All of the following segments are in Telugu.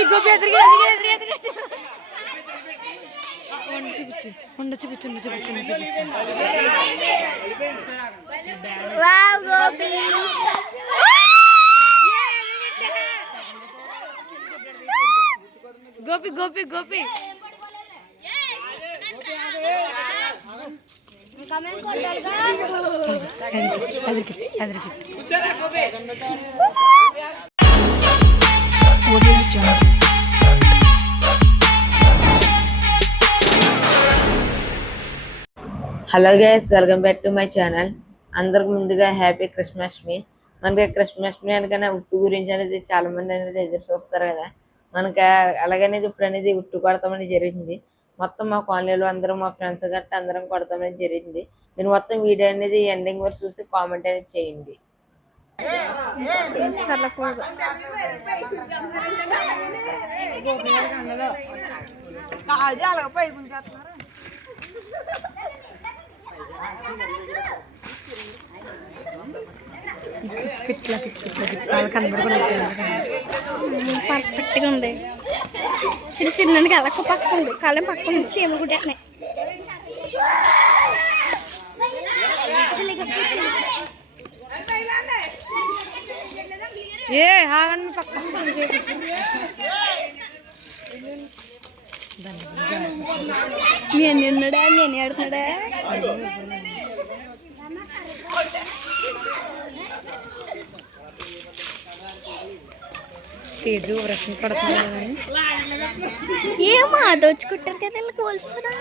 గోపి గోపి ఎదురుగా చూపించు ఉండ చూపించు Gopi Gopi Gopi hello guys, welcome back to my channel. అందరికి ముందుగా హ్యాపీ కృష్ణాష్టమి. మనకి కృష్ణాష్టమి అనగానే ఉట్టు గురించి అనేది చాలా మంది అనేది ఎదురు చూస్తారు కదా. మనకి అలాగనేది ఇప్పుడు అనేది ఉట్టు కొడతామని జరిగింది. మొత్తం మా కాలనీలో అందరం, మా ఫ్రెండ్స్ గట్ట అందరం కొడతామని జరిగింది. మీరు మొత్తం వీడియో అనేది ఎండింగ్ వరకు చూసి కామెంట్ అనేది చేయండి. పర్ఫెక్ట్గా ఉంది. ఇది చిన్నది కదా, పక్కన ఉంది, కాలం పక్కన నుంచి ఏమనుకుంటున్నాయి. ఏ ఆగండి పక్కన మీ అన్ని ఉన్నాడా, మీ అన్ని ఆడుతున్నాడా? తేజు రసం పడుతున్నాడు. ఏమో దోచుకుంటారు కదా, ఇలా కోల్స్తారా?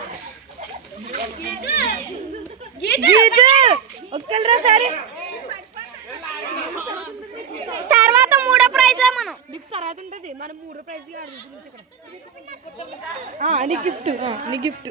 తర్వాత మూడో ప్రైజ్ మనం నీకు తర్వాత ఉంటుంది. మనం మూడో ప్రైజ్ నీ గిఫ్ట్, నీ గిఫ్ట్.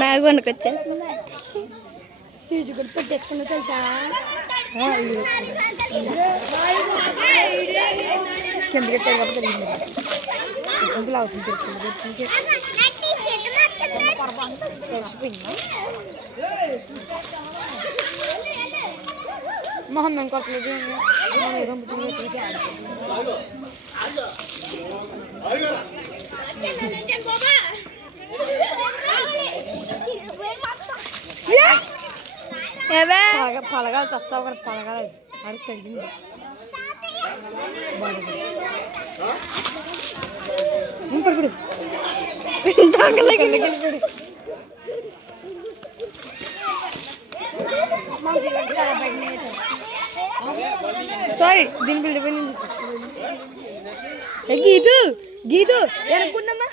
బ్యాగ్ కొనుక్కొచ్చా, కూడా పెట్టేసుకున్నా తెలుసా? కిందకి తెలియదు అవుతుంది. మొహం మేము కొట్టలేదు. పలగాలి తచ్చావు కదా, పలగాలి అది తగ్గింది. పడిపడు సారీ, దీని బిల్డ్ గీతు గీతు ఎనుకున్నామా,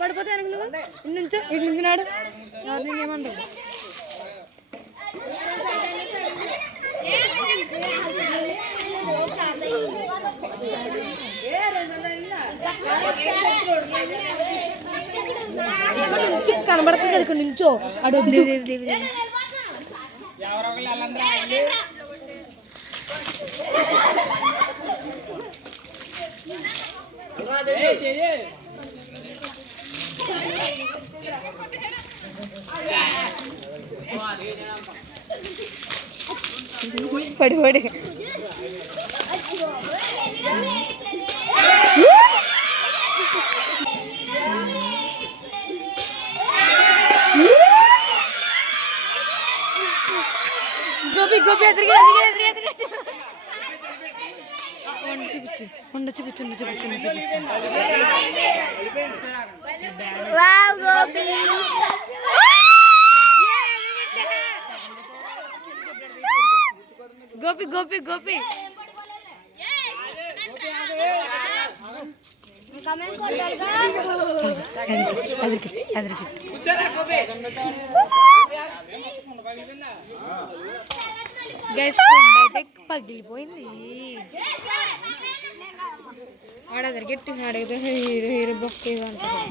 పడిపోతే అనుకున్నావా? ఇటు నుంచి నాడు ఏమంటావు? నుంచి కనబడుతుంది కదా, ఇక్కడ నుంచో అడు పడి పడి గోపి గోపి ఎదురుగా చూపించు గోపి గోపి గోపి గైస్ కొండ అయితే పగిలిపోయింది. వాడు అదర్ గట్టి అడిగితే హీరో హీరో బొక్క అంటారు.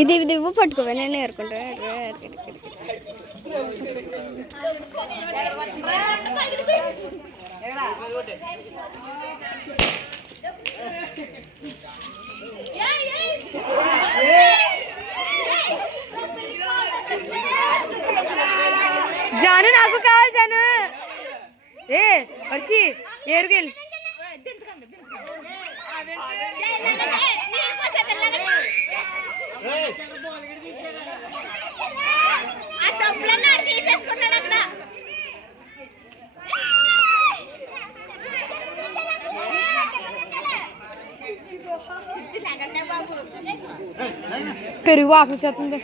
ఇది ఇది పట్టుకోవే నేను ఏరుకుంటా. జాను నాకు కావాలి జాను. ఏ వర్షి ఏరుకెళ్ళి పెరుగు వాసన చేస్తుంది.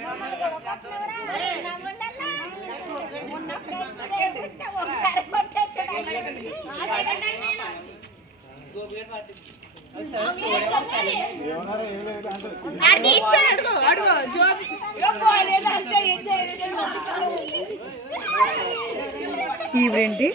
ఈవిడేంటి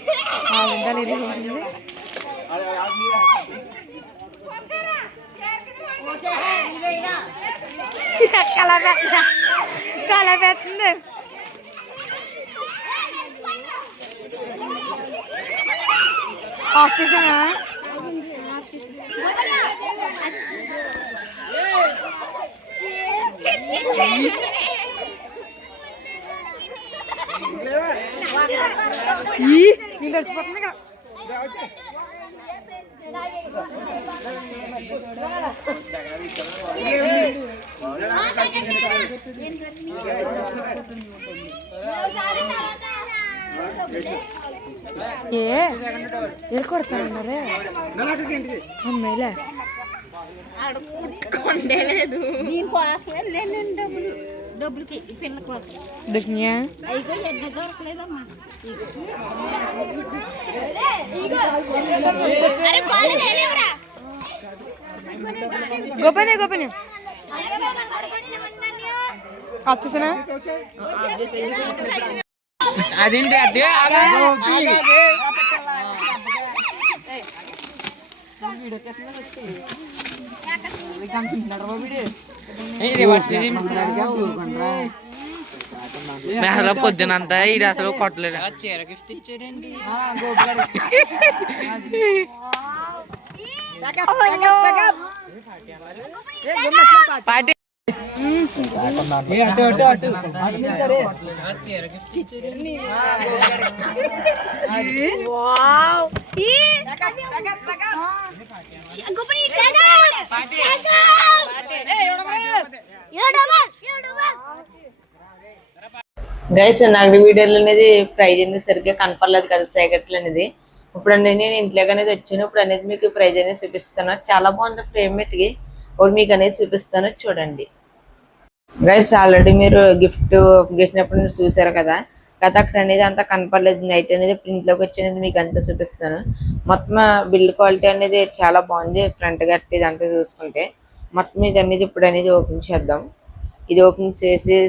కలపెత్తుంది. ఆఫ్ చేసానా? నేను చచ్చిపోతుంది ఇక్కడ. ఏ కొడతానన్నారే అమ్మాయిలే లేదు దీనికోసమే లేని డబ్బులకి పిల్ల కోసం దొరికినాయా? అయితే ఎన్న దొరకలేదమ్మా. గోపనే గోపనే వచ్చేసానా? అదేంటి అదే పొద్దునంతా ఇది అసలు కొట్టలేదు. చీర గిఫ్ట్ ఇచ్చాడండి. పార్టీ గైస్ నాకు వీడియోలో అనేది ప్రైజ్ అనేది సరిగ్గా కనపడలేదు కదా సైకెట్లు అనేది. ఇప్పుడు నేను ఇంట్లోకి అనేది వచ్చాను. ఇప్పుడు అనేది మీకు ప్రైజ్ అనేది చూపిస్తాను. చాలా బాగుంది ఫ్రేమ్ మెట్కి. ఇప్పుడు మీకు అనేది చూపిస్తాను చూడండి. గైస్ ఆల్రెడీ మీరు గిఫ్ట్ చేసినప్పుడు మీరు చూసారు కదా. కథ అక్కడ అనేది అంతా కనపడలేదు. నైట్ అనేది ప్రింట్లోకి వచ్చి అనేది మీకు అంతా చూపిస్తాను. మొత్తం బిల్డ్ క్వాలిటీ అనేది చాలా బాగుంది. ఫ్రంట్ గట్టి ఇదంతా చూసుకుంటే మొత్తం ఇది అనేది ఇప్పుడు అనేది ఓపెన్ చేద్దాం. ఇది ఓపెన్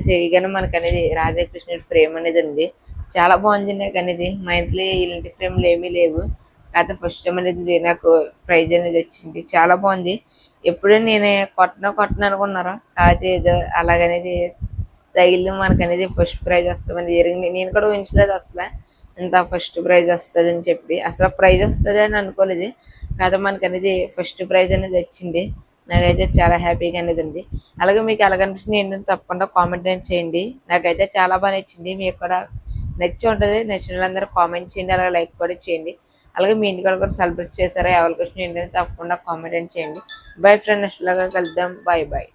చేయగానే మనకు అనేది రాధాకృష్ణుడి ఫ్రేమ్ అనేది ఉంది. చాలా బాగుంది నాకు అనేది. మా ఇంట్లో ఇలాంటి ఫ్రేమ్లు ఏమీ లేవు. కాకపోతే ఫస్ట్ టైం అనేది నాకు ప్రైజ్ అనేది వచ్చింది. చాలా బాగుంది. ఎప్పుడూ నేను కొట్టను అనుకున్నారా, కాకపోతే ఏదో అలాగనేది తగిలి మనకు అనేది ఫస్ట్ ప్రైజ్ వస్తామని జరిగింది. నేను కూడా ఊహించలేదు అసలు ఇంత ఫస్ట్ ప్రైజ్ వస్తుంది అని చెప్పి. అసలు ప్రైజ్ వస్తుంది అని అనుకోలేదు. కాకపోతే మనకు అనేది ఫస్ట్ ప్రైజ్ అనేది వచ్చింది. నాకైతే చాలా హ్యాపీగా అనేది ఉంది. అలాగే మీకు ఎలాగనిపిస్తుంది ఏంటంటే తప్పకుండా కామెంట్ అనేది చేయండి. నాకైతే చాలా బాగా నచ్చింది. మీకు కూడా నచ్చి ఉంటుంది. నచ్చిన వాళ్ళందరూ కామెంట్ చేయండి. అలాగే లైక్ కూడా చేయండి. అలాగే మీ ఇంటికాడ కూడా సెలబ్రేట్ చేశారా ఎవరికి వచ్చిన ఏంటంటే తప్పకుండా కామెంట్ చేయండి. బై ఫ్రెండ్, నెక్స్ట్ లాగా కలుద్దాం. Bye bye.